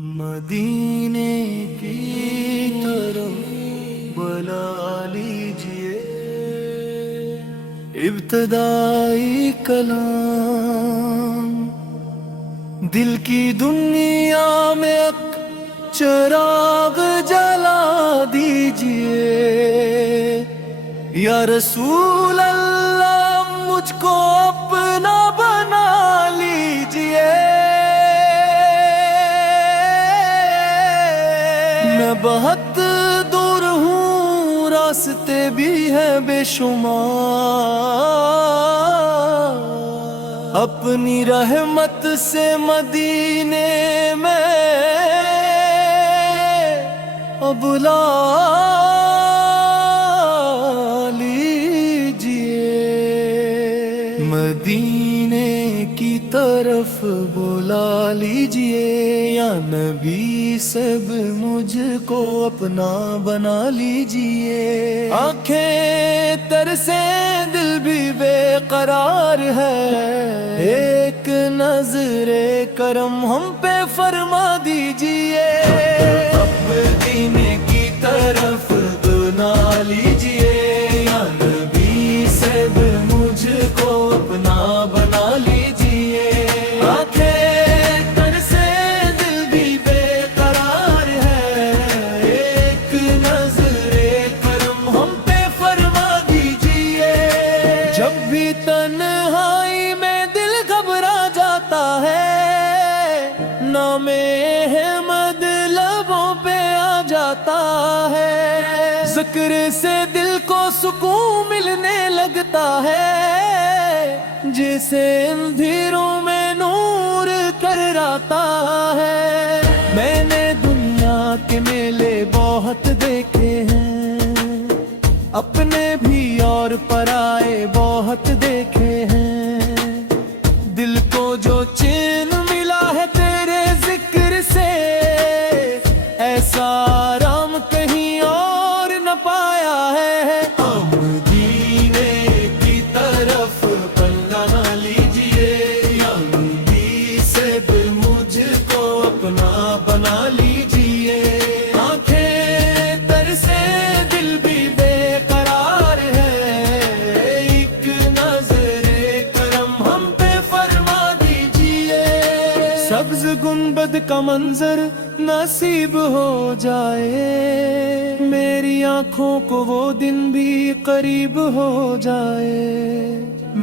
مدینے کی طرف بلا لیجئے، ابتدائی کلام دل کی دنیا میں ایک چراغ جلا دیجئے۔ یا رسول اللہ مجھ کو اپنا بنا لیجئے، میں بہت دور ہوں، راستے بھی ہیں بے شمار، اپنی رحمت سے مدینے میں اب لا لیجئے۔ مدینے کی طرف بلا لیجئے، یا نبی سب مجھ کو اپنا بنا لیجئے۔ آنکھیں ترسیں دل بھی بے قرار ہے، ایک نظر کرم ہم پہ فرما دیجئے۔ مدینے کی طرف بلا لیجئے، یا نبی سب مجھ کو اپنا بنا لیجئے۔ تنہائی میں دل گھبرا جاتا ہے، نام احمد لبوں پہ آ جاتا ہے، ذکر سے دل کو سکون ملنے لگتا ہے، جیسے اندھیروں میں نور کراتا ہے۔ میں نے دنیا کے میلے بہت دیکھے ہیں، اپنے بھی اور پرائے بہت دیکھے ہیں، دل کو جو چین ملا ہے تیرے ذکر سے، ایسا آرام کہیں اور نہ پایا ہے۔ مدینے کی طرف بلا لیجئے، یا نبی سے مجھ کو اپنا بنا لیجئے۔ سبز گنبد کا منظر نصیب ہو جائے، میری آنکھوں کو وہ دن بھی قریب ہو جائے،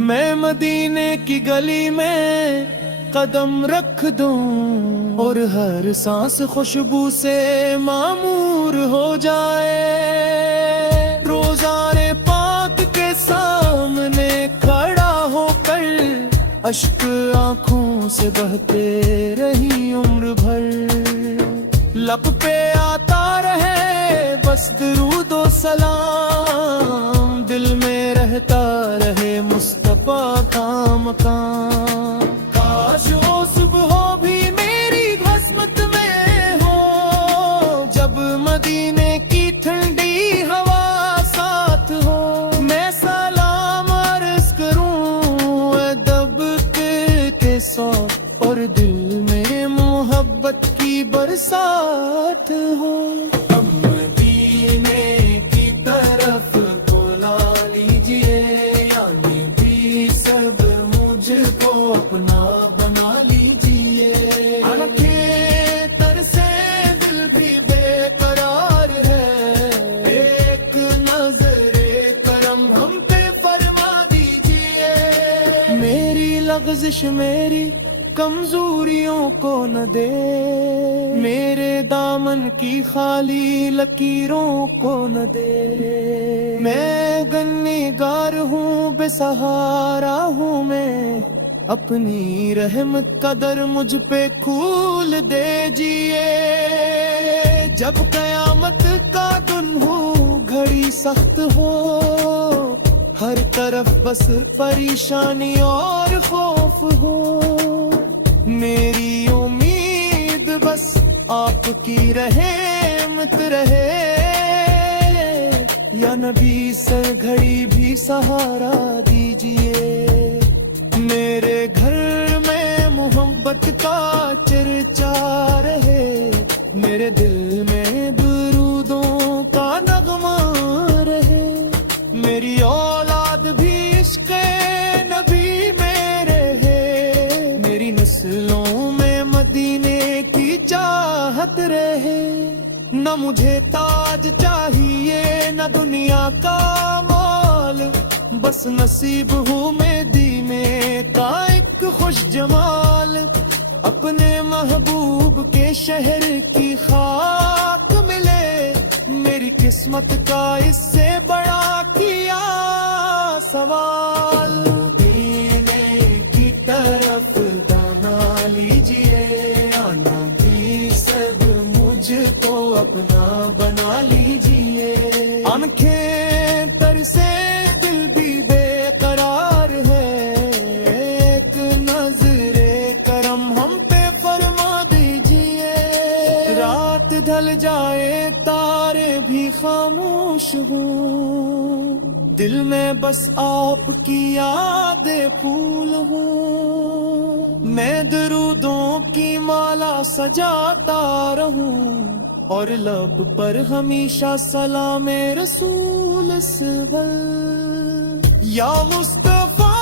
میں مدینے کی گلی میں قدم رکھ دوں، اور ہر سانس خوشبو سے معمور ہو جائے۔ روزانے پاک کے سامنے کھڑا ہو کر اشک آنکھوں سے بہتے رہی عمر بھر، لب پہ آتا رہے بس درود و سلام، دل میں رہتا رہے مصطفیٰ کا مقام۔ کاش وہ صبح بھی میری قسمت میں ہو، جب مدینے کی ٹھنڈی ہوا ساتھ ہو، میں سلام عرض کروں ادب کے ساتھ، اور دل میں محبت کی برسات ہو۔ مدینے کی طرف بلا لیجئے، یا نبی سب مجھ کو اپنا بنا لیجئے۔ آنکھیں ترسے دل بھی بے قرار ہے، ایک نظر کرم ہم پہ فرما دیجئے۔ میری لغزش میری کمزوریوں کو نہ دے، میرے دامن کی خالی لکیروں کو نہ دے، میں گنہگار ہوں بے سہارا ہوں، میں اپنی رحمت کا در مجھ پہ کھول دیجئے۔ جب قیامت کا دن ہو، گھڑی سخت ہو، ہر طرف بس پریشانی اور خوف ہو، میری امید بس آپ کی رحمت رہے، یا نبی سر گھڑی بھی سہارا دیجئے۔ میرے گھر میں محبت کا چرچا رہے، میرے دل میں درودوں کا نغمہ رہے، میری اولاد بھی عشق نبی میں رہے، میری نسلوں میں مدینے کی چاہت رہے، نہ مجھے تاج چاہیے نہ دنیا کا مال، بس نصیب ہوں مدینے کا ایک خوش جمال، اپنے محبوب کے شہر کی خاک ملے، میری قسمت کا اس سے بڑا کیا سوال، مدینے کی طرف دانا لیجئے، آنا بھی سب مجھ کو اپنا بنا لیجئے، آنکھیں ترسے دل بھی بے قرار ہے، ایک نظر کرم ہم پہ فرما دیجئے، رات ڈھل جائے تارے بھی خاموش ہوں، دل میں بس آپ کی یادیں پھول ہوں، میں درودوں کی مالا سجاتا رہوں، اور لب پر ہمیشہ سلام رسول سبل، یا مصطفیٰ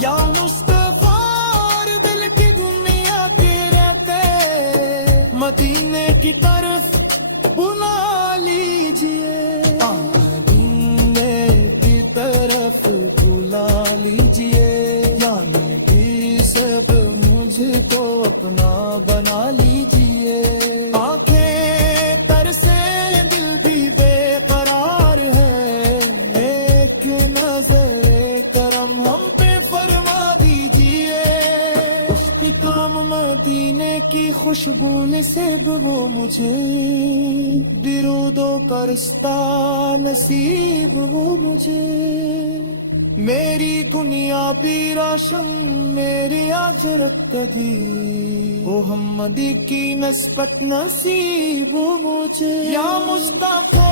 یا مصطفیٰ، دل کی دنیا کے رہتے مدینے کی طرف بلا لیجئے، مدینے کی طرف بلا لیجئے، یعنی بھی سب مجھ کو اپنا بنا لیجئے، آنکھیں ترسے دل بھی بے قرار ہے، ایک نظر کرم ہم پہ فرما دیجئے، کام مدینے کی خوشبو نصیب وہ مجھے، درودوں کا رستہ نصیب وہ مجھے، میری دنیا بھی روشن میری آخرت کبھی، محمدی کی نسبت نصیب وہ مجھے، یا مصطفیٰ